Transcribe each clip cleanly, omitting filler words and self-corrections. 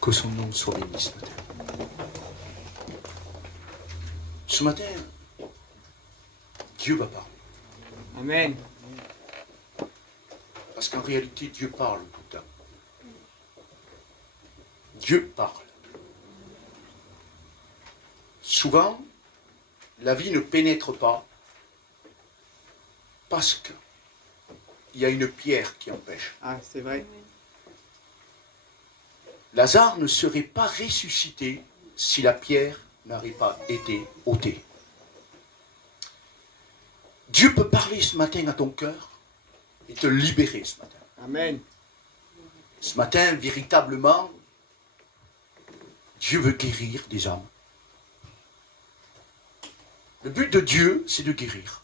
Que son nom soit béni ce matin. Ce matin, Dieu va parler. Amen. Parce qu'en réalité, Dieu parle tout le temps. Dieu parle. Souvent, la vie ne pénètre pas parce qu'il y a une pierre qui empêche. Ah, c'est vrai. Lazare ne serait pas ressuscité si la pierre n'aurait pas été ôtée. Dieu peut parler ce matin à ton cœur et te libérer ce matin. Amen. Ce matin, véritablement, Dieu veut guérir des âmes. Le but de Dieu, c'est de guérir.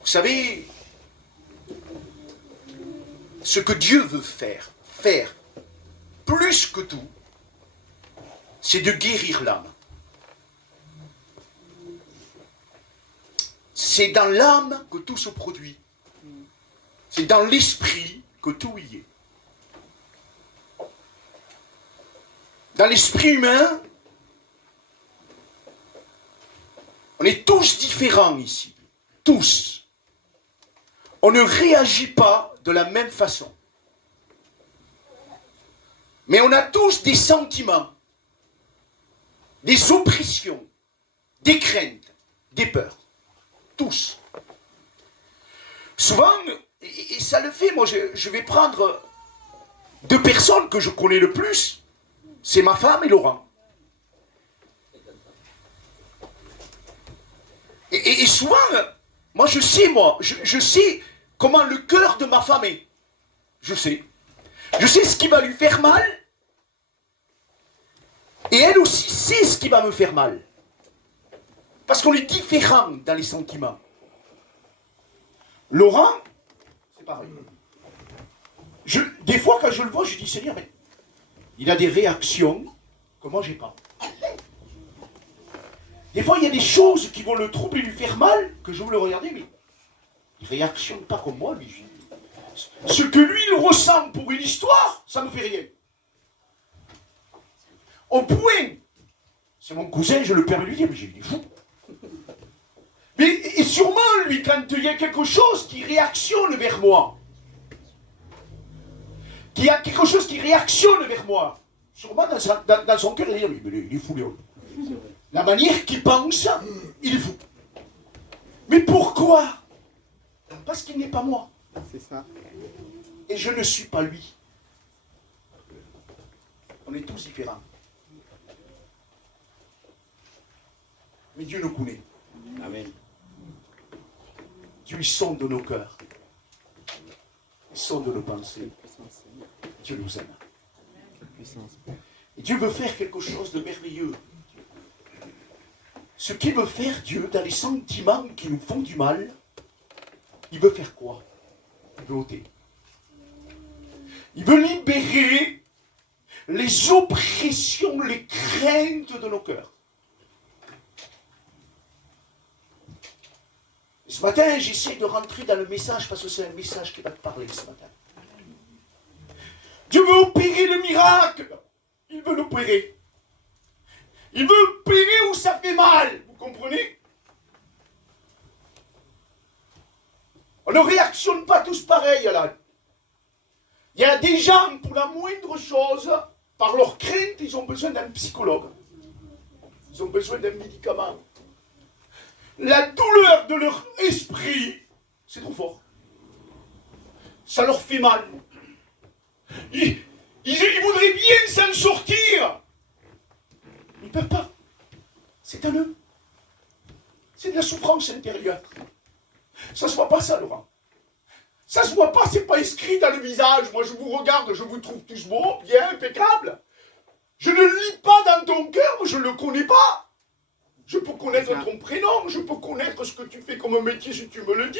Vous savez, ce que Dieu veut faire plus que tout, c'est de guérir l'âme. C'est dans l'âme que tout se produit. C'est dans l'esprit que tout y est. Dans l'esprit humain, on est tous différents ici. Tous. On ne réagit pas de la même façon. Mais on a tous des sentiments, des oppressions, des craintes, des peurs. Tous. Souvent, et ça le fait, moi je vais prendre deux personnes que je connais le plus, c'est ma femme et Laurent. Et souvent, moi je sais comment le cœur de ma femme est. Je sais. Je sais ce qui va lui faire mal. Et elle aussi sait ce qui va me faire mal. Parce qu'on est différents dans les sentiments. Laurent, c'est pareil. Des fois, quand je le vois, je dis, Seigneur, mais il a des réactions que moi, j'ai pas. Des fois, il y a des choses qui vont le troubler, lui faire mal, que je veux le regarder, mais il ne réactionne pas comme moi, lui. Ce que lui, il ressent pour une histoire, ça ne me fait rien. Au point, c'est mon cousin, je le permets de lui dire, mais il est fou. Mais et sûrement, lui, quand il y a quelque chose qui réactionne vers moi, qu'il y a quelque chose qui réactionne vers moi, sûrement dans son cœur, il dit, mais il est fou, Léon. La manière qu'il pense, il est fou. Mais pourquoi? Parce qu'il n'est pas moi. C'est ça. Et je ne suis pas lui. On est tous différents. Mais Dieu nous connaît. Amen. Dieu, il sonde nos cœurs. Il sonde nos pensées. Dieu nous aime. Et Dieu veut faire quelque chose de merveilleux. Ce qu'il veut faire, Dieu, dans les sentiments qui nous font du mal, il veut faire quoi? Il veut ôter. Il veut libérer les oppressions, les craintes de nos cœurs. Ce matin, j'essaie de rentrer dans le message parce que c'est un message qui va te parler ce matin. Dieu veut opérer le miracle. Il veut l'opérer. Il veut opérer où ça fait mal. Vous comprenez? On ne réactionne pas tous pareil là. Il y a des gens, pour la moindre chose, par leur crainte, ils ont besoin d'un psychologue. Ils ont besoin d'un médicament. La douleur de leur esprit, c'est trop fort. Ça leur fait mal. Ils voudraient bien s'en sortir. Ils ne peuvent pas. C'est à eux. C'est de la souffrance intérieure. Ça ne se voit pas ça, Laurent. Ça ne se voit pas, c'est pas inscrit dans le visage. Moi, je vous regarde, je vous trouve tous beaux, bien, impeccables. Je ne lis pas dans ton cœur, je ne le connais pas. Je peux connaître ton prénom, je peux connaître ce que tu fais comme métier si tu me le dis.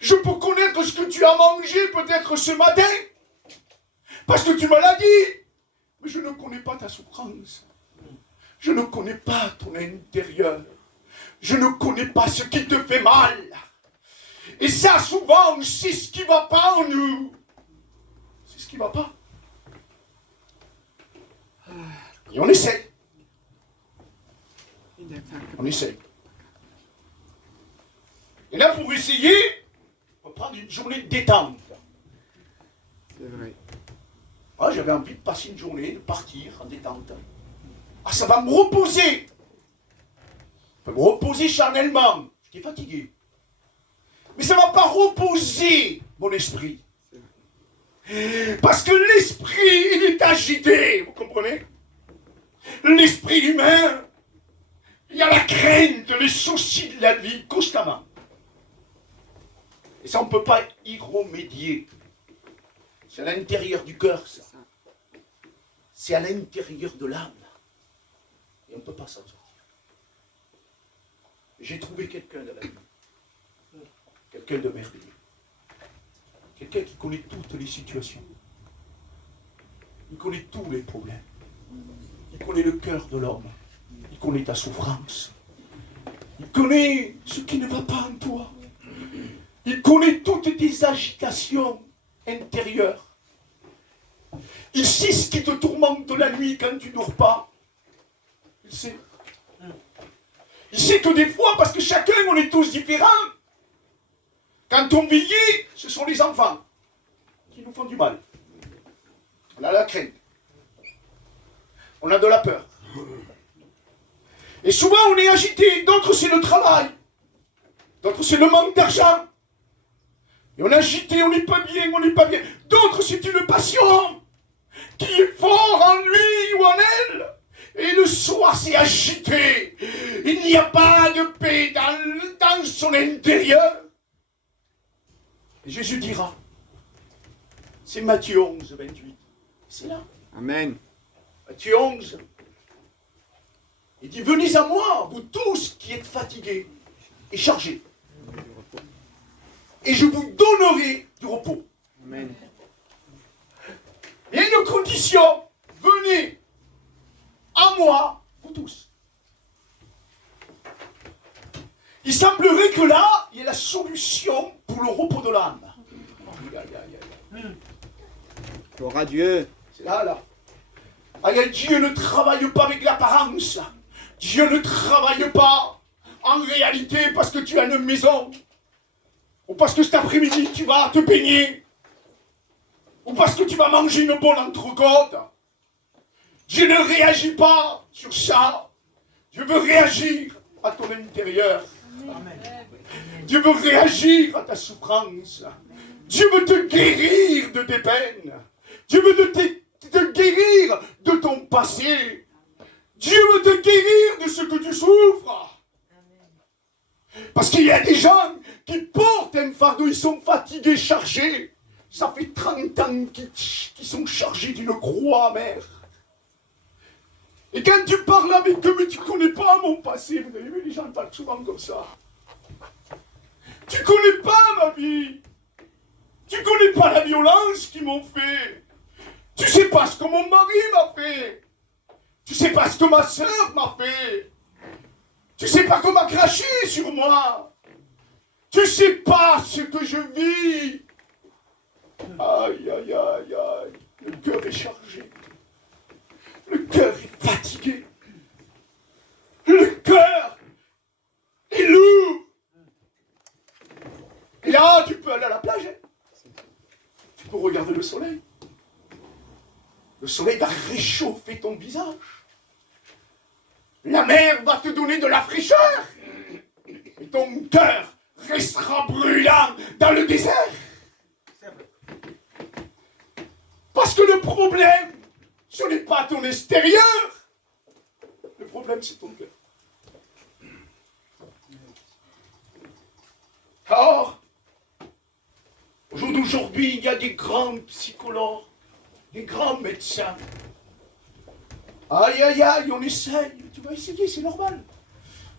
Je peux connaître ce que tu as mangé peut-être ce matin. Parce que tu me l'as dit. Mais je ne connais pas ta souffrance. Je ne connais pas ton intérieur. Je ne connais pas ce qui te fait mal. Et ça, souvent, c'est ce qui ne va pas en nous. C'est ce qui ne va pas. Et on essaye. On essaye. Et là, pour essayer, on va prendre une journée de détente. C'est vrai. Ah, j'avais envie de passer une journée, de partir en détente. Ah, ça va me reposer. Ça va me reposer charnellement. J'étais fatigué. Mais ça ne va pas reposer mon esprit. Parce que l'esprit, il est agité. Vous comprenez? L'esprit humain, il y a la crainte, les soucis de la vie constamment. Et ça, on ne peut pas y remédier. C'est à l'intérieur du cœur, ça. C'est à l'intérieur de l'âme. Et on ne peut pas s'en sortir. J'ai trouvé quelqu'un dans la vie. Quelqu'un de merveilleux. Quelqu'un qui connaît toutes les situations. Il connaît tous les problèmes. Il connaît le cœur de l'homme. Il connaît ta souffrance. Il connaît ce qui ne va pas en toi. Il connaît toutes tes agitations intérieures. Il sait ce qui te tourmente la nuit quand tu ne dors pas. Il sait. Il sait que des fois, parce que chacun, on est tous différents, quand on vieillit, ce sont les enfants qui nous font du mal. On a la crainte. On a de la peur. Et souvent, on est agité. D'autres, c'est le travail. D'autres, c'est le manque d'argent. Et on est agité, on n'est pas bien, on n'est pas bien. D'autres, c'est une passion qui est fort en lui ou en elle. Et le soir, c'est agité. Il n'y a pas de paix dans son intérieur. Et Jésus dira, c'est Matthieu 11, 28. C'est là. Amen. Matthieu 11. Il dit, venez à moi, vous tous qui êtes fatigués et chargés. Et je vous donnerai du repos. Amen. Il y a une condition. Venez à moi, vous tous. Il semblerait que là, il y ait la solution pour le repos de l'âme. Gloire à Dieu. C'est là, là. Ah, Dieu ne travaille pas avec l'apparence. Dieu ne travaille pas en réalité parce que tu as une maison. Ou parce que cet après-midi, tu vas te baigner. Ou parce que tu vas manger une bonne entrecôte. Dieu ne réagit pas sur ça. Dieu veut réagir à ton intérieur. Amen. Dieu veut réagir à ta souffrance. Dieu veut te guérir de tes peines. Dieu veut te guérir de ton passé. Dieu veut te guérir de ce que tu souffres. Parce qu'il y a des gens qui portent un fardeau, ils sont fatigués, chargés. Ça fait 30 ans qu'ils sont chargés d'une croix amère. Et quand tu parles avec eux, mais tu ne connais pas mon passé. Vous avez vu, les gens parlent souvent comme ça. Tu ne connais pas ma vie. Tu ne connais pas la violence qu'ils m'ont fait. Tu ne sais pas ce que mon mari m'a fait. Tu ne sais pas ce que ma soeur m'a fait. Tu ne sais pas qu'on m'a craché sur moi. Tu ne sais pas ce que je vis. Aïe, aïe, aïe, aïe. Le cœur est chargé. Le cœur est fatigué. Le cœur est lourd. Et là, tu peux aller à la plage. Tu peux regarder le soleil. Le soleil va réchauffer ton visage. La mer va te donner de la fraîcheur. Et ton cœur restera brûlant dans le désert. Parce que le problème, ce n'est pas ton extérieur. Le problème, c'est ton cœur. Or, au jour d'aujourd'hui, il y a des grands psychologues, des grands médecins. Aïe, aïe, aïe, on essaye. Tu vas essayer, c'est normal.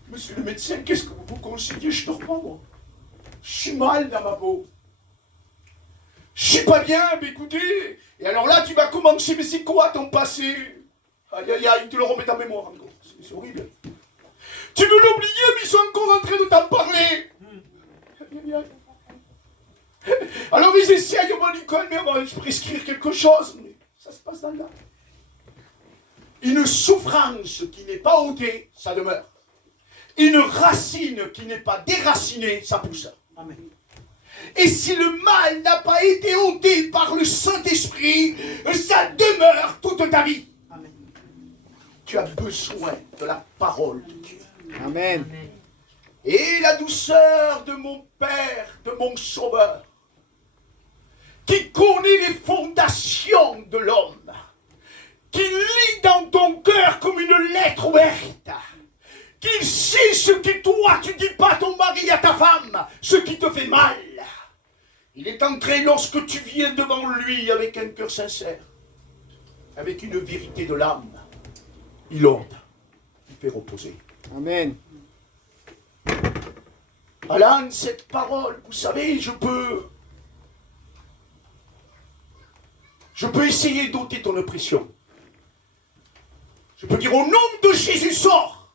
Monsieur le médecin, qu'est-ce que vous vous conseillez? Je ne dors pas, moi. Je suis mal dans ma peau. Je suis pas bien, mais écoutez. Et alors là, tu vas commencer, mais c'est quoi ton passé? Aïe, aïe, aïe, tu le remets en mémoire encore. C'est horrible. Tu veux l'oublier, mais ils sont encore en train de t'en parler. Aïe, aïe, aïe. Alors ils essayent, on va lui calmer, on va lui prescrire quelque chose, mais ça se passe dans l'âme. Une souffrance qui n'est pas ôtée, ça demeure. Une racine qui n'est pas déracinée, ça pousse. Amen. Et si le mal n'a pas été ôté par le Saint-Esprit, ça demeure toute ta vie. Amen. Tu as besoin de la parole de Dieu. Amen. Et la douceur de mon Père, de mon Sauveur, qui connaît les fondations de l'homme, qui lit dans ton cœur comme une lettre ouverte, qu'il sait ce que toi tu dis pas à ton mari, à ta femme, ce qui te fait mal. Il est entré lorsque tu viens devant lui avec un cœur sincère, avec une vérité de l'âme. Il ôte, il fait reposer. Amen. Alan, cette parole, vous savez, je peux essayer d'ôter ton oppression. Je peux dire au nom de Jésus, sors.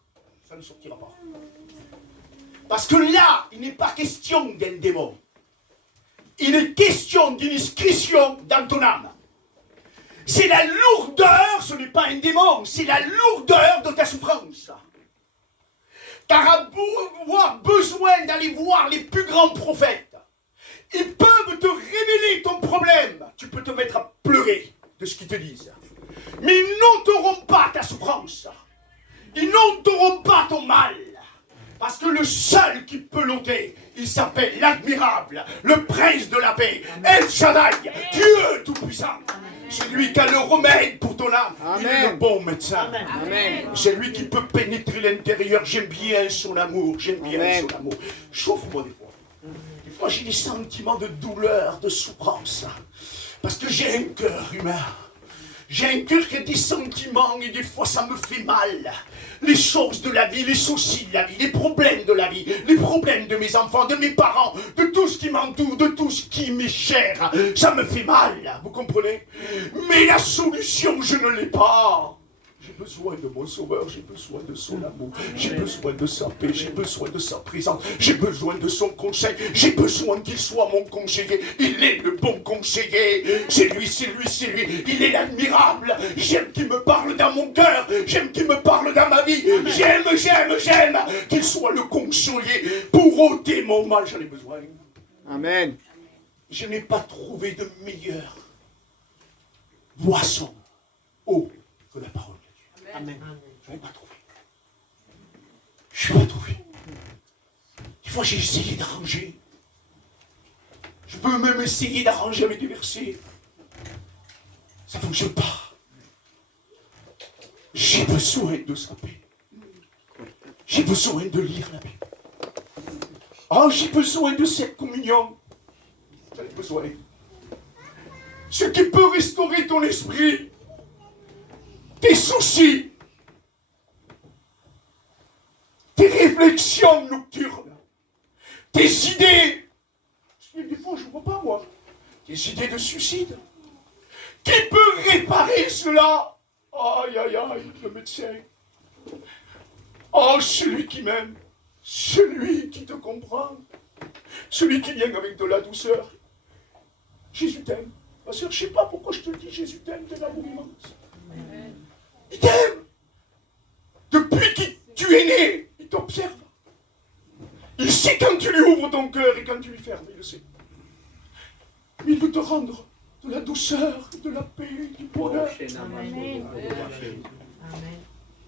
Ça ne sortira pas. Parce que là, il n'est pas question d'un démon. Il est question d'une inscription dans ton âme. C'est la lourdeur, ce n'est pas un démon, c'est la lourdeur de ta souffrance. Tu auras besoin d'aller voir les plus grands prophètes. Ils peuvent te révéler ton problème. Tu peux te mettre à pleurer de ce qu'ils te disent. Mais ils n'ôteront pas ta souffrance. Ils n'ôteront pas ton mal. Parce que le seul qui peut l'ôter, il s'appelle l'admirable, le prince de la paix, El Shaddai, Dieu tout-puissant. C'est lui qui a le remède pour ton âme. Amen. Il est le bon médecin. Amen. C'est lui qui peut pénétrer l'intérieur. J'aime bien son amour. J'aime bien Amen. son amour. Chauffe-moi des fois. Des fois, j'ai des sentiments de douleur, de souffrance. Parce que j'ai un cœur humain. J'ai un cœur qui a des sentiments et des fois ça me fait mal. Les choses de la vie, les soucis de la vie, les problèmes de la vie, les problèmes de mes enfants, de mes parents, de tout ce qui m'entoure, de tout ce qui m'est cher, ça me fait mal, vous comprenez? Mais la solution, je ne l'ai pas. J'ai besoin de mon Sauveur, j'ai besoin de son amour, j'ai besoin de sa paix, j'ai besoin de sa présence, j'ai besoin de son conseil, j'ai besoin qu'il soit mon conseiller. Il est le bon conseiller, c'est lui, c'est lui, c'est lui, il est l'admirable. J'aime qu'il me parle dans mon cœur, j'aime qu'il me parle dans ma vie, j'aime qu'il soit le conseiller pour ôter mon mal, j'en ai besoin. Amen. Je n'ai pas trouvé de meilleure boisson, eau, que la parole. Amen. Je n'ai pas trouvé. Je n'ai pas trouvé. Des fois, j'ai essayé d'arranger. Je peux même essayer d'arranger avec des versets. Ça ne fonctionne pas. J'ai besoin de sa paix. J'ai besoin de lire la Bible. Ah, j'ai besoin de cette communion. J'en ai besoin. Ce qui peut restaurer ton esprit. Tes soucis, tes réflexions nocturnes, tes idées, des fois je ne vois pas moi, tes idées de suicide. Qui peut réparer cela? Aïe aïe aïe, le médecin. Oh, celui qui m'aime, celui qui te comprend, celui qui vient avec de la douceur. Jésus t'aime. Ma soeur, je ne sais pas pourquoi je te le dis, Jésus t'aime, t'es l'amour immense. Il t'aime. Depuis que tu es né, il t'observe. Il sait quand tu lui ouvres ton cœur et quand tu lui fermes, il le sait. Mais il veut te rendre de la douceur, de la paix, du bonheur. Amen.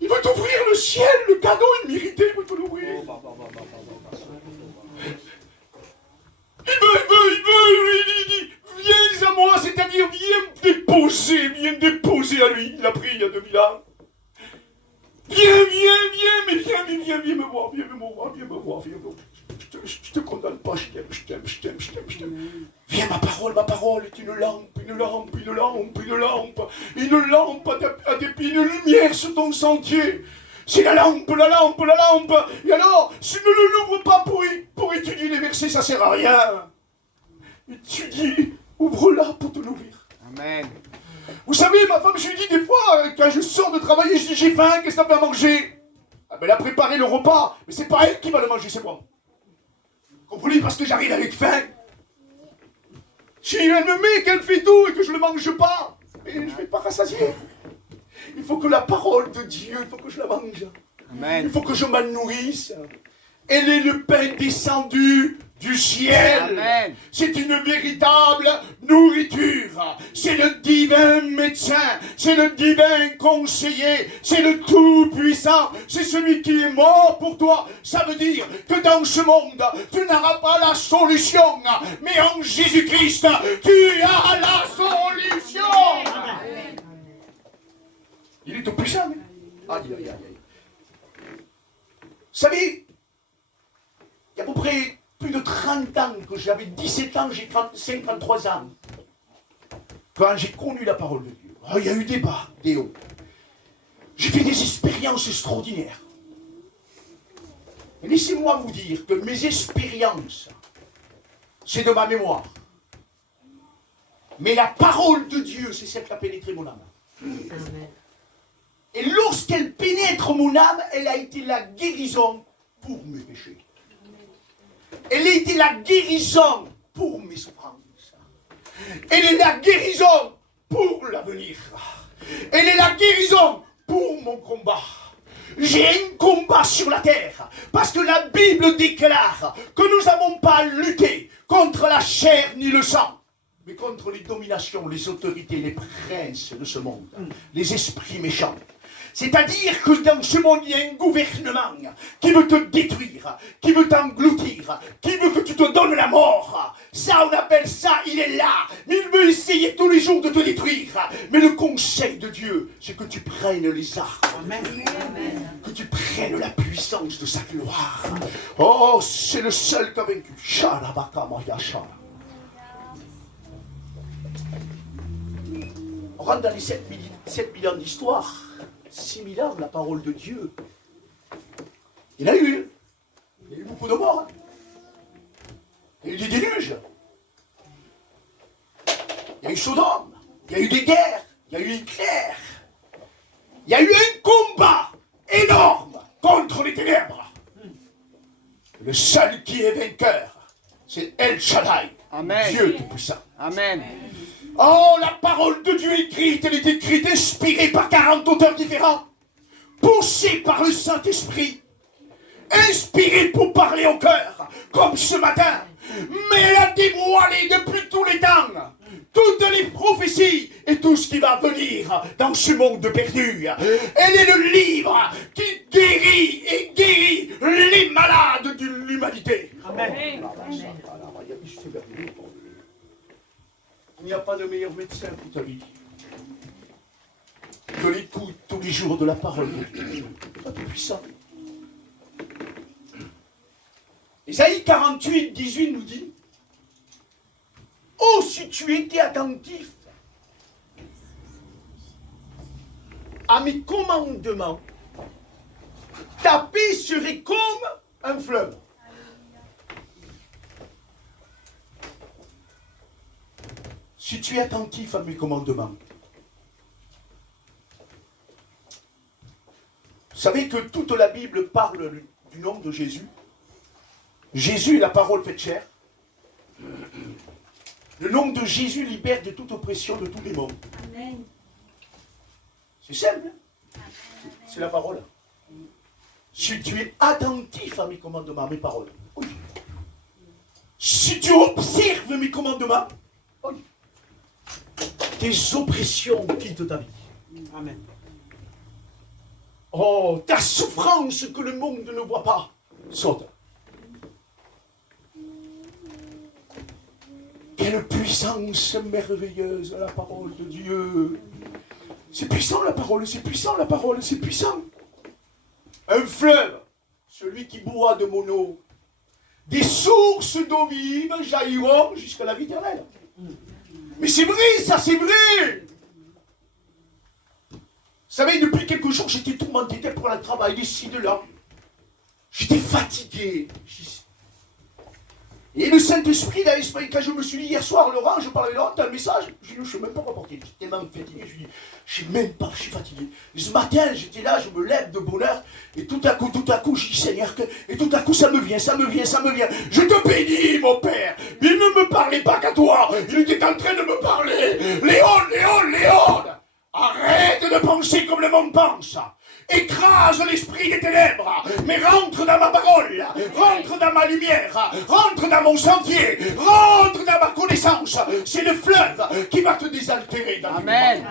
Il veut t'ouvrir le ciel, le cadeau immérité, il veut te l'ouvrir. Il dit, viens à moi, c'est-à-dire viens déposer à lui. Il a pris il y a 2000 ans. Viens me voir, viens me voir. Je te condamne pas, je t'aime. Viens, ma parole est une lampe une lumière sur ton sentier. C'est la lampe. Et alors, si tu ne l'ouvres pas pour étudier les versets, ça sert à rien. Étudie, ouvre-la pour te nourrir. Amen. Vous savez, ma femme, je lui dis des fois, quand je sors de travailler, je dis j'ai faim, qu'est-ce que t'as fait à manger? Ah ben, elle a préparé le repas, mais c'est pas elle qui va le manger, c'est moi. Vous comprenez? Parce que j'arrive avec faim. Si elle me met qu'elle fait tout et que je ne le mange pas, et je ne vais pas rassasier. Il faut que la parole il faut que je m'en nourrisse. Elle est le pain descendu du ciel. Amen. C'est une véritable nourriture. C'est le divin médecin. C'est le divin conseiller. C'est le tout-puissant. C'est celui qui est mort pour toi. Ça veut dire que dans ce monde, tu n'auras pas la solution. Mais en Jésus-Christ, tu as la solution. Amen. Il est tout puissant. Aïe, aïe, aïe, aïe. Vous savez, il y a à peu près plus de 30 ans, que j'avais 17 ans, j'ai 53 ans, quand j'ai connu la parole de Dieu. Oh, il y a eu des bas, des hauts. J'ai fait des expériences extraordinaires. Et laissez-moi vous dire que mes expériences, c'est de ma mémoire. Mais la parole de Dieu, c'est celle qui a pénétré mon âme. Amen. Et lorsqu'elle pénètre mon âme, elle a été la guérison pour mes péchés. Elle a été la guérison pour mes souffrances. Elle est la guérison pour l'avenir. Elle est la guérison pour mon combat. J'ai un combat sur la terre, parce que la Bible déclare que nous n'avons pas à lutter contre la chair ni le sang, mais contre les dominations, les autorités, les princes de ce monde, les esprits méchants. C'est-à-dire que dans ce monde, il y a un gouvernement qui veut te détruire, qui veut t'engloutir, qui veut que tu te donnes la mort. Ça, on appelle ça, il est là. Mais il veut essayer tous les jours de te détruire. Mais le conseil de Dieu, c'est que tu prennes les armes. Amen. Que tu prennes la puissance de sa gloire. Oh, c'est le seul qui a vaincu. On rentre dans les 7000 ans d'histoire. 6000 ans, la parole de Dieu. Il y a eu beaucoup de morts. Il y a eu des déluges. Il y a eu Sodome. Il y a eu des guerres. Il y a eu Hitler. Il y a eu un combat énorme contre les ténèbres. Le seul qui est vainqueur, c'est El Shaddai. Amen. Dieu Tout-Puissant. Amen. Oh, la parole de Dieu écrite, elle est écrite, inspirée par 40 auteurs différents, poussée par le Saint-Esprit, inspirée pour parler au cœur, comme ce matin. Mais elle a dévoilé depuis tous les temps toutes les prophéties et tout ce qui va venir dans ce monde perdu. Elle est le livre qui guérit et guérit les malades de l'humanité. Amen. Il n'y a pas de meilleur médecin pour ta vie que l'écoute tous les jours de la parole de Dieu. Pas de puissant. Ésaïe 48, 18 nous dit: oh, si tu étais attentif à mes commandements, ta paix serait comme un fleuve. Si tu es attentif à mes commandements. Vous savez que toute la Bible parle du nom de Jésus. Jésus est la parole faite chair. Le nom de Jésus libère de toute oppression, de tout démon. Amen. C'est simple. C'est la parole. Si tu es attentif à mes commandements, à mes paroles. Oui. Si tu observes mes commandements, oui. Tes oppressions quittent ta vie. Amen. Oh, ta souffrance que le monde ne voit pas saute. Quelle puissance merveilleuse la parole de Dieu. C'est puissant la parole, c'est puissant la parole, c'est puissant. Un fleuve, celui qui boit de mon eau, des sources d'eau vive jailliront jusqu'à la vie éternelle. Mais c'est vrai, ça c'est vrai. Vous savez, depuis quelques jours, j'étais tourmenté pour le travail, d'ici, de là. J'étais fatigué. Et le Saint-Esprit, quand je me suis dit hier soir, Laurent, je parlais là, t'as un message, je ne sais même pas rapporter. J'étais tellement fatigué, je dis, je sais même pas, je suis fatigué. Et ce matin, j'étais là, je me lève de bonheur, et tout à coup, je dis, Seigneur, et tout à coup, ça me vient. Je te bénis, mon Père. Mais il ne me parlait pas qu'à toi, il était en train de me parler. Léon. Arrête de penser comme le monde pense. écrase l'esprit des ténèbres, mais rentre dans ma parole, rentre dans ma lumière, rentre dans mon sentier, rentre dans ma connaissance. C'est le fleuve qui va te désaltérer dans Amen.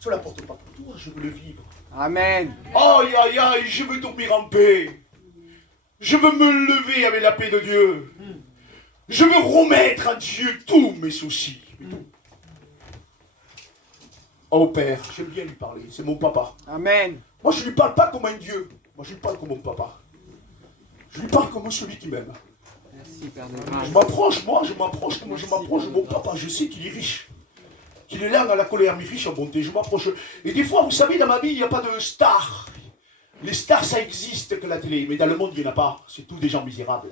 Je ne l'apporte pas pour toi, je veux le vivre. Amen. Aïe, aïe, aïe, je veux dormir en paix. Je veux me lever avec la paix de Dieu. Je veux remettre à Dieu tous mes soucis. Oh Père, j'aime bien lui parler, c'est mon papa. Amen. Moi je ne lui parle pas comme un Dieu, moi je lui parle comme mon papa. Je lui parle comme celui qui m'aime. Merci, Père de grâce. Je m'approche de mon papa, je sais qu'il est riche. Qu'il est là dans la colère, mais riche en bonté, je m'approche. Et des fois, vous savez, dans ma vie, il n'y a pas de stars. Les stars, ça existe que la télé, mais dans le monde, il n'y en a pas. C'est tous des gens misérables.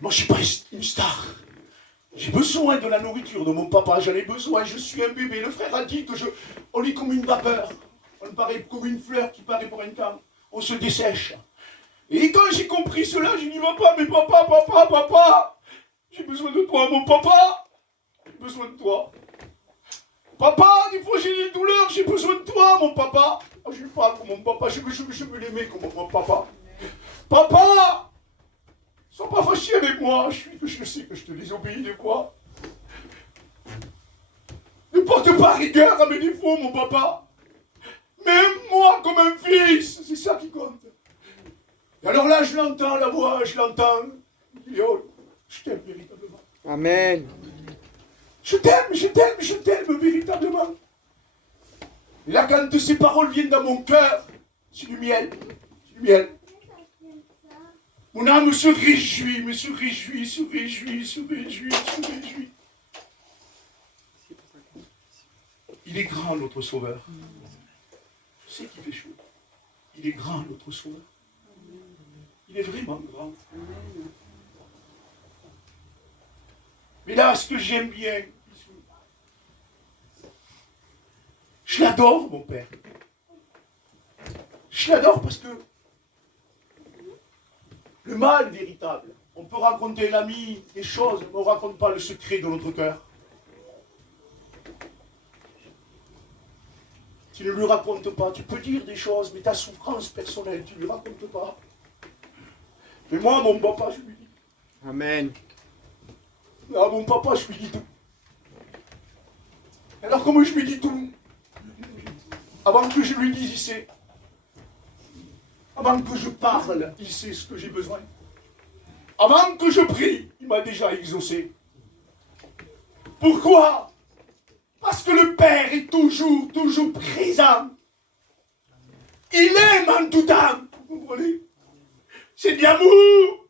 Moi, je ne suis pas une star. J'ai besoin de la nourriture de mon papa, j'en ai besoin, je suis un bébé. Le frère a dit que on est comme une vapeur. On paraît comme une fleur qui paraît pour un temps. On se dessèche. Et quand j'ai compris cela, j'ai dit, papa, mais papa, j'ai besoin de toi, mon papa. J'ai besoin de toi. Papa, des fois j'ai des douleurs, j'ai besoin de toi, mon papa. Je lui parle comme mon papa, je veux l'aimer comme mon papa. Papa, sois pas fâché avec moi, je sais que je te désobéis des fois. Ne porte pas rigueur à mes défauts, mon papa. Mais aime-moi comme un fils, c'est ça qui compte. Et alors là, je l'entends, la voix, je l'entends. Oh, je t'aime véritablement. Amen. Je t'aime véritablement. Et là, quand ces paroles viennent dans mon cœur, c'est du miel. C'est du miel. Mon âme se réjouit. Il est grand, notre Sauveur. Je sais qu'il fait chaud. Il est grand, notre Sauveur. Il est vraiment grand. Mais là, ce que j'aime bien, je l'adore, mon Père. Je l'adore parce que le mal véritable, on peut raconter l'ami des choses, mais on ne raconte pas le secret de notre cœur. Tu ne lui racontes pas. Tu peux dire des choses, mais ta souffrance personnelle, tu ne lui racontes pas. Mais moi, mon papa, je lui dis. Amen. À mon papa, je lui dis tout. Alors, comme je lui dis tout, avant que je lui dise, il sait. Avant que je parle, il sait ce que j'ai besoin. Avant que je prie, il m'a déjà exaucé. Pourquoi? Parce que le Père est toujours présent. Il aime en tout temps. Vous comprenez? C'est de l'amour.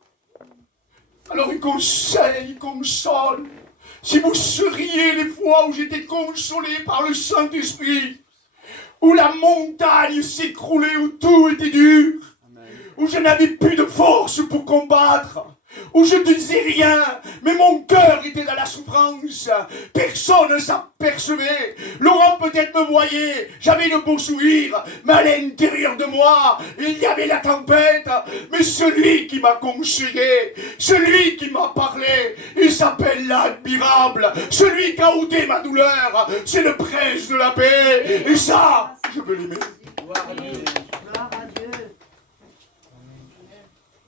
Alors il conseille, il console. Si vous seriez les fois où j'étais consolé par le Saint-Esprit, où la montagne s'écroulait, où tout était dur, où je n'avais plus de force pour combattre, où je ne disais rien, mais mon cœur était dans la souffrance. Personne ne s'apercevait. Laurent peut-être me voyait, j'avais le beau sourire, mais à l'intérieur de moi, il y avait la tempête. Mais celui qui m'a conseillé, celui qui m'a parlé, il s'appelle l'admirable. Celui qui a ôté ma douleur, c'est le prince de la paix. Et ça, je veux l'aimer. Gloire à Dieu. Gloire à Dieu.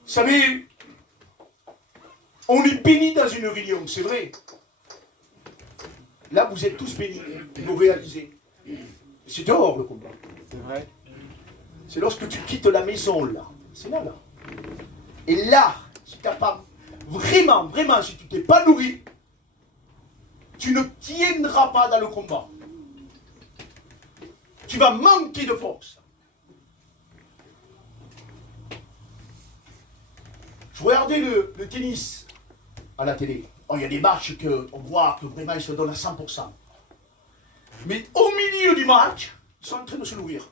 Vous savez, on est bénis dans une réunion, c'est vrai. Là, vous êtes tous bénis, vous réalisez. C'est dehors le combat. C'est vrai. C'est lorsque tu quittes la maison, là. C'est là, là. Et là, si tu n'as pas vraiment, si tu ne t'es pas nourri, tu ne tiendras pas dans le combat. Tu vas manquer de force. Je regardais le tennis à la télé. Oh, il y a des matchs qu'on voit que vraiment ils se donnent à 100%. Mais au milieu du match, ils sont en train de se nourrir.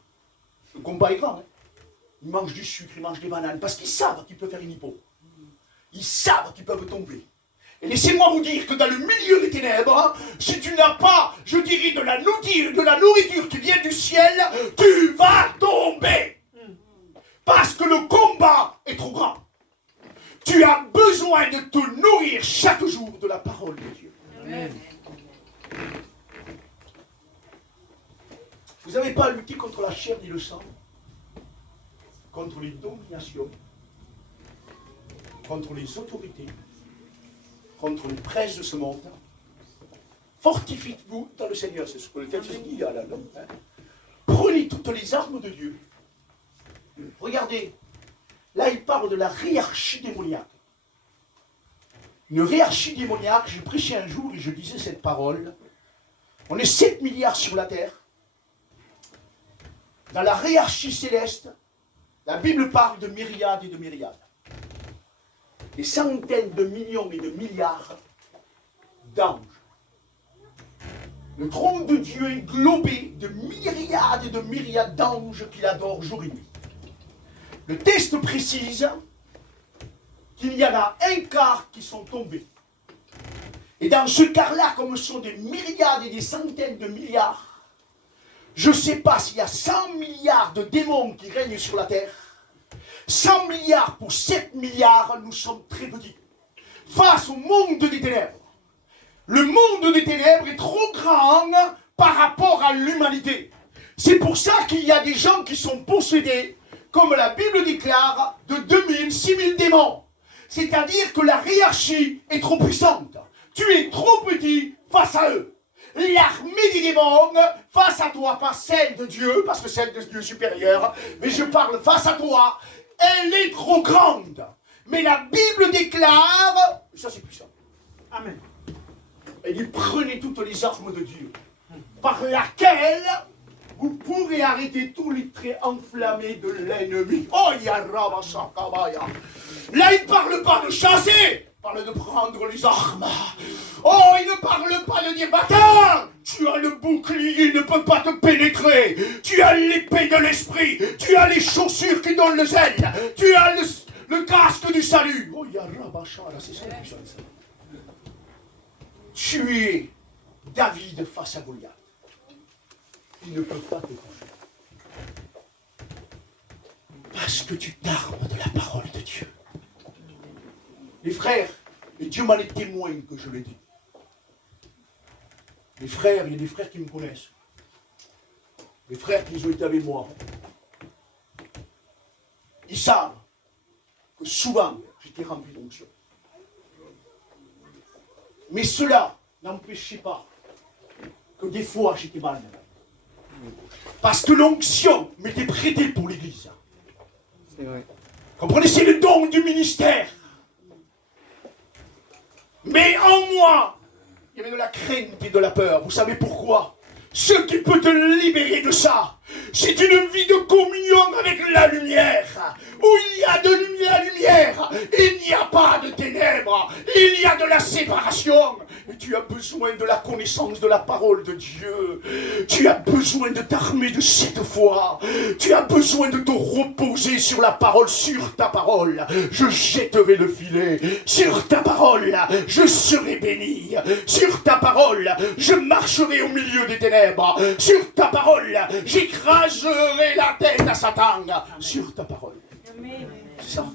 Le combat est grand. Hein. Ils mangent du sucre, ils mangent des bananes, parce qu'ils savent qu'ils peuvent faire une hypo. Ils savent qu'ils peuvent tomber. Et laissez-moi vous dire que dans le milieu des ténèbres, si tu n'as pas, je dirais, de la nourriture qui vient du ciel, tu vas tomber. Parce que le combat est trop grand. Tu as besoin de te nourrir chaque jour de la parole de Dieu. Amen. Vous n'avez pas à lutter contre la chair ni le sang, contre les dominations, contre les autorités, contre les princes de ce monde. Fortifiez-vous dans le Seigneur, c'est ce que le texte dit là. Prenez toutes les armes de Dieu. Regardez, là il parle de la hiérarchie démoniaque. Une hiérarchie démoniaque, j'ai prêché un jour et je disais cette parole. On est 7 milliards sur la terre. Dans la hiérarchie céleste, la Bible parle de myriades et de myriades. Des centaines de millions et de milliards d'anges. Le trône de Dieu est globé de myriades et de myriades d'anges qu'il adore jour et nuit. Le texte précise qu'il y en a un quart qui sont tombés. Et dans ce quart-là, comme ce sont des myriades et des centaines de milliards, je ne sais pas s'il y a 100 milliards de démons qui règnent sur la terre. 100 milliards pour 7 milliards, nous sommes très petits. Face au monde des ténèbres. Le monde des ténèbres est trop grand par rapport à l'humanité. C'est pour ça qu'il y a des gens qui sont possédés, comme la Bible déclare, de 2000, 6000 démons. C'est-à-dire que la hiérarchie est trop puissante. Tu es trop petit face à eux. L'armée des démons face à toi, pas celle de Dieu, parce que celle de Dieu est supérieure, mais je parle face à toi, elle est trop grande. Mais la Bible déclare, ça c'est puissant. Amen. Elle dit, prenez toutes les armes de Dieu, par laquelle vous pourrez arrêter tous les traits enflammés de l'ennemi. Oh, Yarabashakabaya. Là, il ne parle pas de chasser, il parle de prendre les armes. Oh, il ne parle pas de dire, attends, tu as le bouclier, il ne peut pas te pénétrer. Tu as l'épée de l'esprit, tu as les chaussures qui donnent le zèle, tu as le casque du salut. Oh, Yarabashara, c'est ça la puissance. Tu es David face à Goliath. Il ne peut pas te toucher. Parce que tu t'armes de la parole de Dieu. Les frères, et Dieu m'en est témoin que je l'ai dit. Les frères, il y a des frères qui me connaissent. Les frères qui ont été avec moi. Ils savent que souvent, j'étais rempli d'onction. Mais cela n'empêchait pas que des fois j'étais mal. Parce que l'onction m'était prêtée pour l'église. C'est vrai. Comprenez, c'est le don du ministère. Mais en moi, il y avait de la crainte et de la peur. Vous savez pourquoi? Ce qui peut te libérer de ça, c'est une vie de communion avec la lumière. Où il y a de lumière, il n'y a pas de ténèbres. Il y a de la séparation. Et tu as besoin de la connaissance de la parole de Dieu. Tu as besoin de t'armer de cette foi. Tu as besoin de te reposer sur la parole, sur ta parole. Je jetterai le filet. Sur ta parole, je serai béni. Sur ta parole, je marcherai au milieu des ténèbres. Sur ta parole, j'écraserai la tête à Satan. Sur ta parole. C'est ça.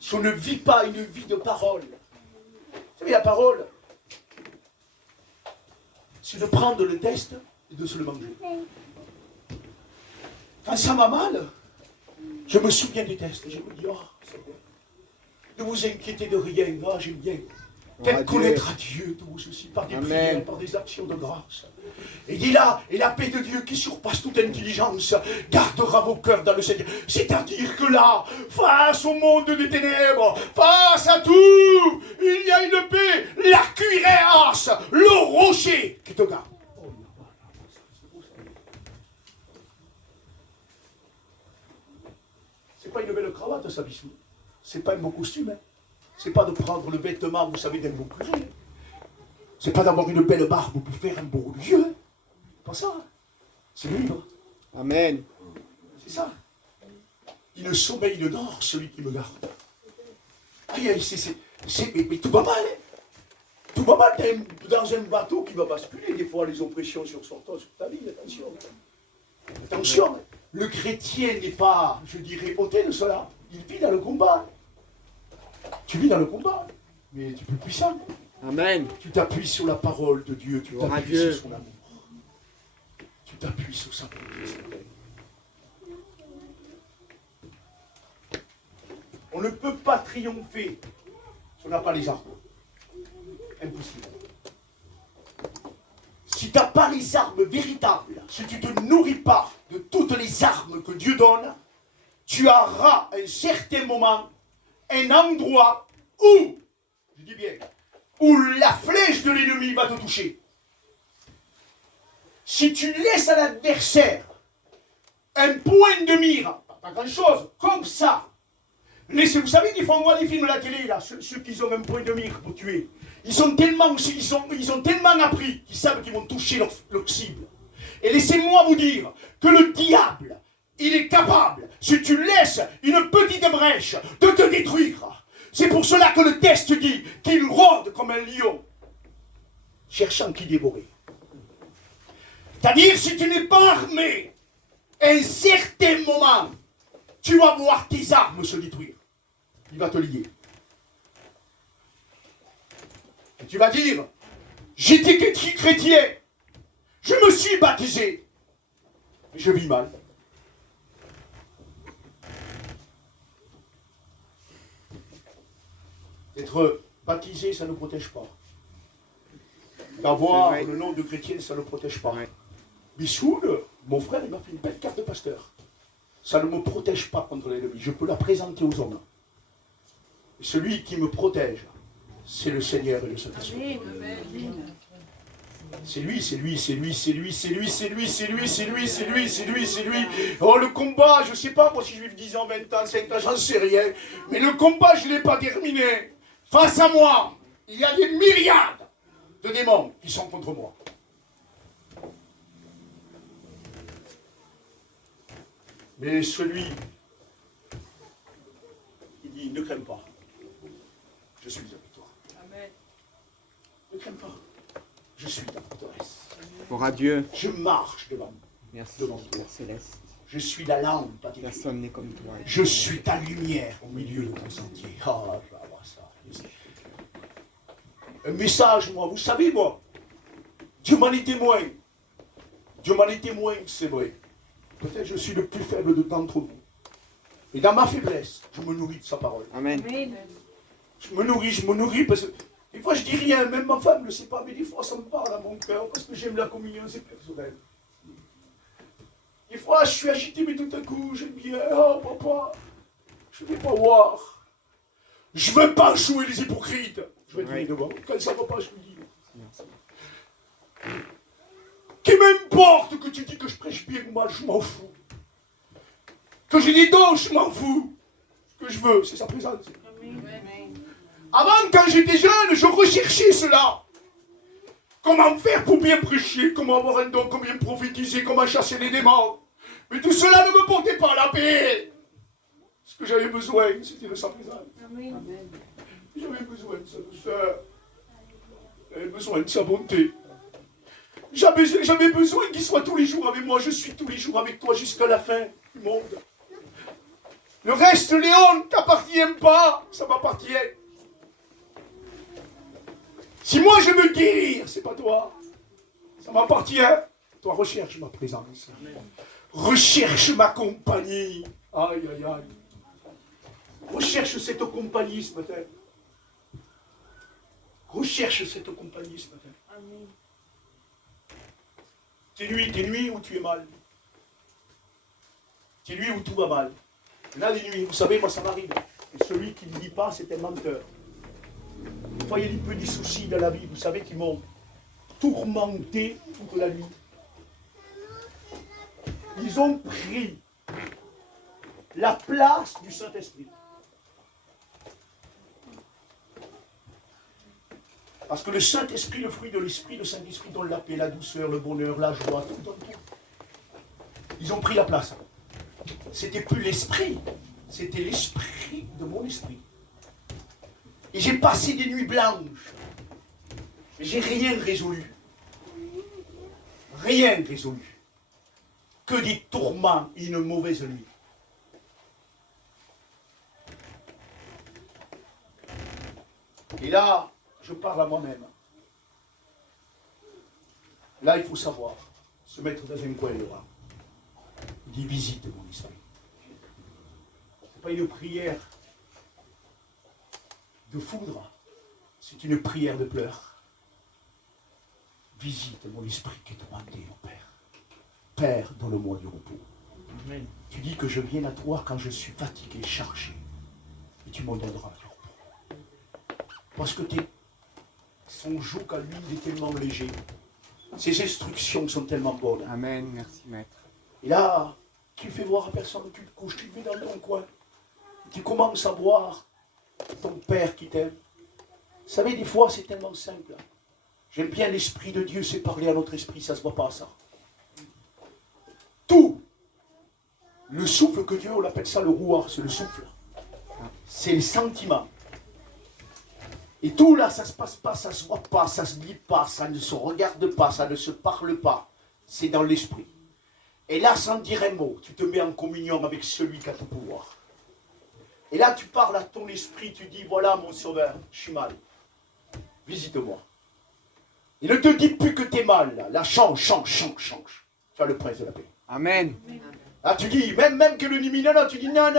Si on ne vit pas une vie de parole, vous savez, la parole, c'est de prendre le test et de se le manger. Quand ça m'a mal, je me souviens des tests. Je me dis, oh, c'est bon. Ne vous inquiétez de rien. Oh, j'aime bien. Peut-être connaître à Dieu, tout ceci, par des prières, par des actions de grâce. Et dit là, et la paix de Dieu qui surpasse toute intelligence, gardera vos cœurs dans le Seigneur. C'est-à-dire que là, face au monde des ténèbres, face à tout, il y a une paix, la cuirasse, le rocher qui te garde. C'est pas une belle cravate, ça, Bissou. C'est pas un beau costume, hein. C'est pas de prendre le vêtement, vous savez, d'un beau curé. C'est pas d'avoir une belle barbe pour faire un beau lieu. C'est pas ça. C'est le livre. Amen. C'est ça. Il ne sommeille, il ne dort, celui qui me garde. Aïe, mais tout va mal. Hein. Tout va mal. T'es dans un bateau qui va basculer. Des fois, les oppressions sur ta vie. Attention. Attention. Le chrétien n'est pas, je dirais, ôté de cela. Il vit dans le combat. Tu vis dans le combat, mais tu es plus puissant. Amen. Tu t'appuies sur la parole de Dieu, tu t'appuies sur son amour. Tu t'appuies sur sa Christ. On ne peut pas triompher si on n'a pas les armes. Impossible. Si tu n'as pas les armes véritables, si tu ne te nourris pas de toutes les armes que Dieu donne, tu auras un certain moment, un endroit où, je dis bien, où la flèche de l'ennemi va te toucher. Si tu laisses à l'adversaire un point de mire, pas grand-chose, comme ça, laissez, vous savez qu'ils font voir des films à la télé, là, ceux qui ont un point de mire pour tuer. Ils ont tellement appris qu'ils savent qu'ils vont toucher leur cible. Et laissez-moi vous dire que le diable, il est capable, si tu laisses une petite brèche, de te détruire. C'est pour cela que le texte dit qu'il rôde comme un lion, cherchant qui dévorer. C'est-à-dire, si tu n'es pas armé, à un certain moment, tu vas voir tes armes se détruire. Il va te lier. Et tu vas dire, j'étais chrétien, je me suis baptisé, mais je vis mal. Être baptisé, ça ne protège pas. D'avoir le nom de chrétien, ça ne protège pas. Bissoul, mon frère, il m'a fait une belle carte de pasteur. Ça ne me protège pas contre l'ennemi. Je peux la présenter aux hommes. Et celui qui me protège, c'est le Seigneur et le Saint-Esprit. C'est lui, c'est lui, c'est lui, c'est lui, c'est lui, c'est lui, c'est lui, c'est lui, c'est lui, c'est lui, c'est lui. Oh, le combat, je ne sais pas, moi si je vis 10 ans, 20 ans, 5 ans, j'en sais rien. Mais le combat, je ne l'ai pas terminé. Face à moi, il y a des myriades de démons qui sont contre moi. Mais celui qui dit ne crains pas, je suis avec toi. Amen. Ne crains pas, je suis ta forteresse. Pour Dieu. Je marche devant toi. Père céleste. Je suis la lampe à tes pieds. Personne n'est comme toi. Je suis ta lumière au milieu de ton sentier. Ah, je vais avoir ça. Un message, moi, vous savez, moi, Dieu m'en est témoin. Dieu m'en est témoin, c'est vrai. Peut-être je suis le plus faible d'entre vous. Et dans ma faiblesse, je me nourris de sa parole. Amen. Je me nourris parce que des fois je dis rien, même ma femme ne le sait pas, mais des fois ça me parle à mon cœur parce que j'aime la communion, c'est personnel. Des fois je suis agité, mais tout à coup j'aime bien, oh papa, je ne vais pas voir. Je ne veux pas jouer les hypocrites. Je vais te dire devant. Quand ça ne va pas, je lui dis. Qui m'importe que tu dis que je prêche bien ou mal, je m'en fous. Que j'ai des dons, je m'en fous. Ce que je veux, c'est sa présence. Avant, quand j'étais jeune, je recherchais cela. Comment faire pour bien prêcher, comment avoir un don, comment bien prophétiser, comment chasser les démons. Mais tout cela ne me portait pas la paix. Ce que j'avais besoin, c'était de sa présence. J'avais besoin de sa douceur. J'avais besoin de sa bonté. J'avais besoin qu'il soit tous les jours avec moi. Je suis tous les jours avec toi jusqu'à la fin du monde. Le reste, Léon, ne t'appartient pas. Ça m'appartient. Si moi je veux guérir, c'est pas toi. Ça m'appartient. Toi, recherche ma présence. Recherche ma compagnie. Aïe, aïe, aïe. Recherche cette compagnie ce matin. Recherche cette compagnie ce matin. Amen. T'es nuit où tu es mal. T'es nuit où tout va mal. Là, les nuits, vous savez, moi ça m'arrive. Et celui qui ne dit pas, c'est un menteur. Des fois, il y a des petits soucis dans la vie, vous savez, qui m'ont tourmenté toute la nuit. Ils ont pris la place du Saint-Esprit. Parce que le Saint-Esprit, le fruit de l'Esprit, le Saint-Esprit donne la paix, la douceur, le bonheur, la joie, tout. Ils ont pris la place. C'était plus l'Esprit, c'était l'Esprit de mon esprit. Et j'ai passé des nuits blanches. Mais j'ai rien résolu. Rien résolu. Que des tourments et une mauvaise nuit. Et là, je parle à moi-même. Là, il faut savoir se mettre dans un coin, Laurent. Il dit, visite mon esprit. Ce n'est pas une prière de foudre, c'est une prière de pleurs. Visite mon esprit qui est demandé, mon Père. Père, donne-moi du repos. Amen. Tu dis que je vienne à toi quand je suis fatigué, chargé. Et tu m'en donneras du repos. Parce que son joug à lui, il est tellement léger. Ses instructions sont tellement bonnes. Amen, merci maître. Et là, tu fais voir à personne, tu te couches, tu te mets dans ton coin. Tu commences à voir ton Père qui t'aime. Vous savez, des fois, c'est tellement simple. J'aime bien l'Esprit de Dieu, c'est parler à notre esprit, ça ne se voit pas, ça. Tout, le souffle que Dieu, on appelle ça le rouar, c'est le souffle. C'est les sentiments. Et tout là, ça ne se passe pas, ça ne se voit pas, ça ne se dit pas, ça ne se regarde pas, ça ne se parle pas. C'est dans l'esprit. Et là, sans dire un mot, tu te mets en communion avec celui qui a tout pouvoir. Et là, tu parles à ton esprit, tu dis, voilà mon sauveur, je suis mal. Visite-moi. Il ne te dit plus que tu es mal, là. Là, change. Tu as le prince de la paix. Amen. Là, tu dis, même que le Nimina, tu dis, non,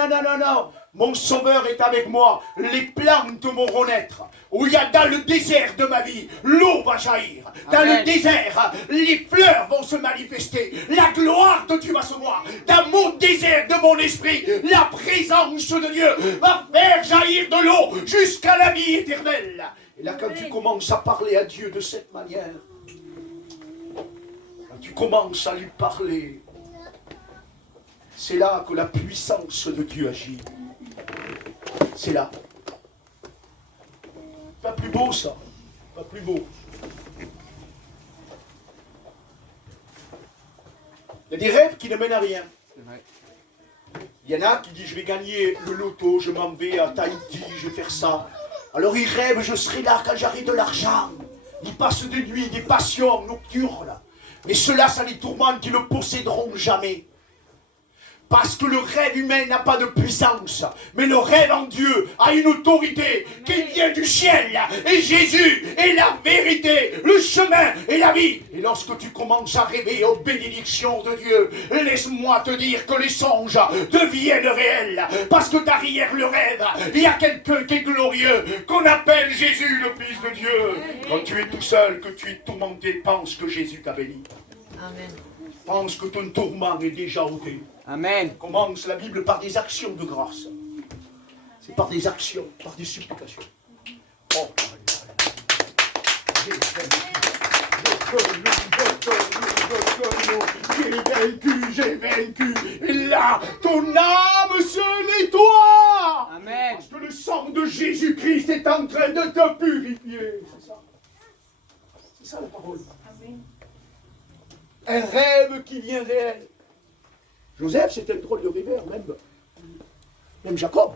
mon sauveur est avec moi, les plantes vont renaître. Où il y a dans le désert de ma vie, l'eau va jaillir. Dans Amen. le désert, les fleurs vont se manifester. La gloire de Dieu va se voir. Dans mon désert de mon esprit, la présence de Dieu va faire jaillir de l'eau jusqu'à la vie éternelle. Et là, quand tu commences à parler à Dieu de cette manière, quand tu commences à lui parler, c'est là que la puissance de Dieu agit. C'est là. Pas plus beau ça. Pas plus beau. Il y a des rêves qui ne mènent à rien. C'est vrai. Il y en a qui disent je vais gagner le loto, je m'en vais à Tahiti, je vais faire ça. Alors ils rêvent, je serai là quand j'aurai de l'argent. Ils passent des nuits, des passions nocturnes. Mais ceux-là, ça les tourmente, ils ne posséderont jamais. Parce que le rêve humain n'a pas de puissance. Mais le rêve en Dieu a une autorité qui vient du ciel. Et Jésus est la vérité, le chemin et la vie. Et lorsque tu commences à rêver aux bénédictions de Dieu, laisse-moi te dire que les songes deviennent réels. Parce que derrière le rêve, il y a quelqu'un qui est glorieux, qu'on appelle Jésus, le Fils de Dieu. Quand tu es tout seul, que tu es tourmenté, pense que Jésus t'a béni. Amen. Pense que ton tourment est déjà ôté. Amen. Commence la Bible par des actions de grâce. C'est par des actions, par des supplications. Oh, j'ai vaincu. Et là, ton âme se nettoie. Amen. Parce que le sang de Jésus-Christ est en train de te purifier. C'est ça. C'est ça la parole. Amen. Un rêve qui vient réel. Joseph, c'était un drôle de rêveur, même Jacob.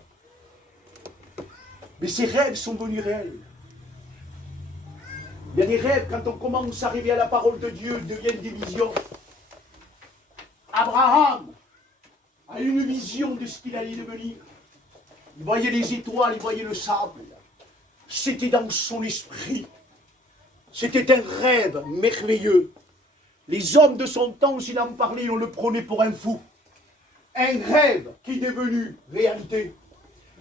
Mais ses rêves sont devenus réels. Il y a des rêves, quand on commence à rêver à la parole de Dieu, deviennent des visions. Abraham a une vision de ce qu'il allait devenir. Il voyait les étoiles, il voyait le sable. C'était dans son esprit. C'était un rêve merveilleux. Les hommes de son temps, s'il en parlait, on le prenait pour un fou. Un rêve qui est devenu réalité.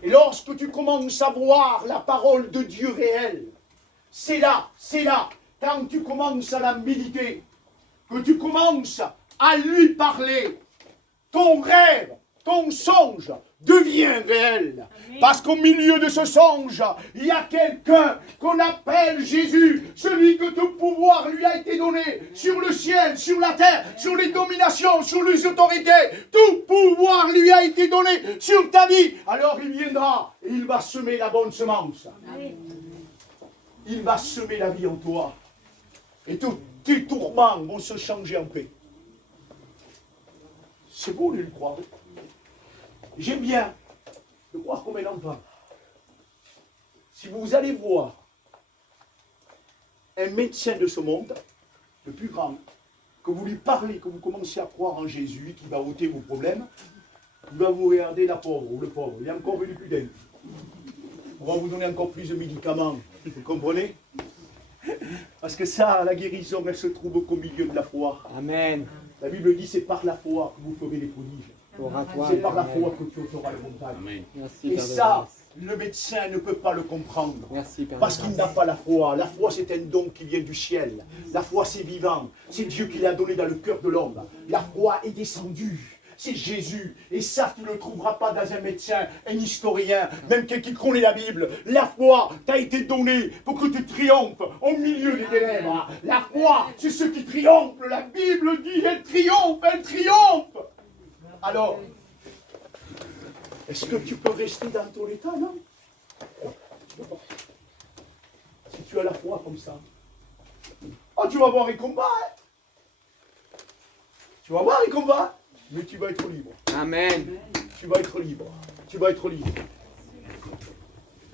Et lorsque tu commences à voir la parole de Dieu réelle, c'est là, quand tu commences à la méditer, que tu commences à lui parler, ton rêve, ton songe devient réel. Amen. Parce qu'au milieu de ce songe, il y a quelqu'un qu'on appelle Jésus, celui que tout pouvoir lui a été donné sur le ciel, sur la terre, sur les dominations, sur les autorités. Tout pouvoir lui a été donné sur ta vie. Alors il viendra et il va semer la bonne semence. Amen. Il va semer la vie en toi. Et tous tes tourments vont se changer en paix. C'est beau de le croire. J'aime bien de croire comme un enfant. Si vous allez voir un médecin de ce monde, le plus grand, que vous lui parlez, que vous commencez à croire en Jésus, qui va ôter vos problèmes, il va vous regarder la pauvre ou le pauvre. Il est encore venu plus d'un. On va vous donner encore plus de médicaments. Vous comprenez? Parce que ça, la guérison, elle se trouve qu'au milieu de la foi. Amen. La Bible dit, c'est par la foi que vous ferez les prodiges. Gloire à toi. C'est par la Éternel. foi que tu ôteras les montagnes. Amen. Merci, Et Père de ça, grâce. le médecin ne peut pas le comprendre. Merci, Père Parce de qu'il grâce. n'a pas la foi. La foi, c'est un don qui vient du ciel. La foi, c'est vivant. C'est Dieu qui l'a donné dans le cœur de l'homme. La foi est descendue. C'est Jésus. Et ça, tu ne le trouveras pas dans un médecin, un historien, même quelqu'un qui connaît la Bible. La foi t'a été donnée pour que tu triomphes au milieu des ténèbres. La foi, c'est ce qui triomphe. La Bible dit, elle triomphe, elle triomphe. Alors, est-ce que tu peux rester dans ton état, non? Si tu as la foi comme ça, oh, tu vas avoir un combat. Hein? Tu vas avoir un combat, mais tu vas être libre. Amen. Tu vas être libre. Tu vas être libre.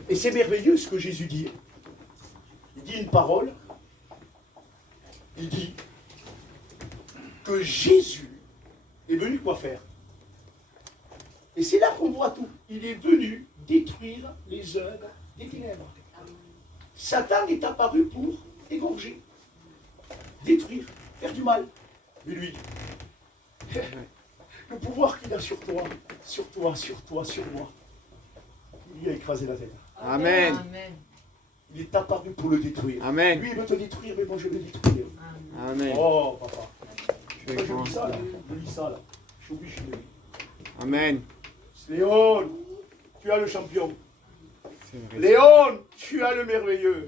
Et c'est merveilleux ce que Jésus dit. Il dit une parole. Il dit que Jésus est venu quoi faire? Et c'est là qu'on voit tout. Il est venu détruire les œuvres des ténèbres. Satan est apparu pour égorger, détruire, faire du mal. Mais lui, le pouvoir qu'il a sur toi, sur toi, sur toi, sur moi, il a écrasé la tête. Amen. Amen. Il est apparu pour le détruire. Amen. Lui, il veut te détruire, mais moi, je vais le détruire. Amen. Oh, papa. Tu es Moi, je grand. lis ça, là. Je lis ça, là. Je suis obligé de lire. Amen. Léon, tu as le champion. C'est vrai. Léon, tu as le merveilleux.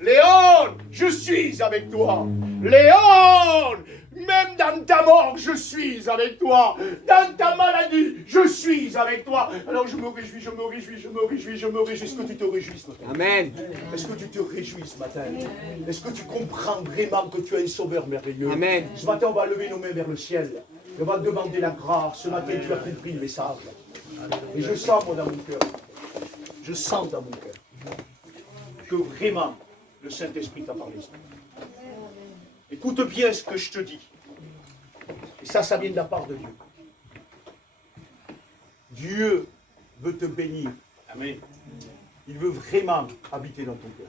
Léon, je suis avec toi. Léon, même dans ta mort, je suis avec toi. Dans ta maladie, je suis avec toi. Alors je me réjouis, je me réjouis, je me réjouis, je me réjouis. Est-ce que tu te réjouis ce matin? Amen. Est-ce que tu te réjouis ce matin? Est-ce que tu comprends vraiment que tu as un sauveur merveilleux? Amen. Ce matin, on va lever nos mains vers le ciel. Et on va demander la grâce. Ce matin, tu as compris le message. Et je sens, moi, dans mon cœur, je sens dans mon cœur que vraiment, le Saint-Esprit t'a parlé. Écoute bien ce que je te dis. Et ça vient de la part de Dieu. Dieu veut te bénir. Amen. Il veut vraiment habiter dans ton cœur.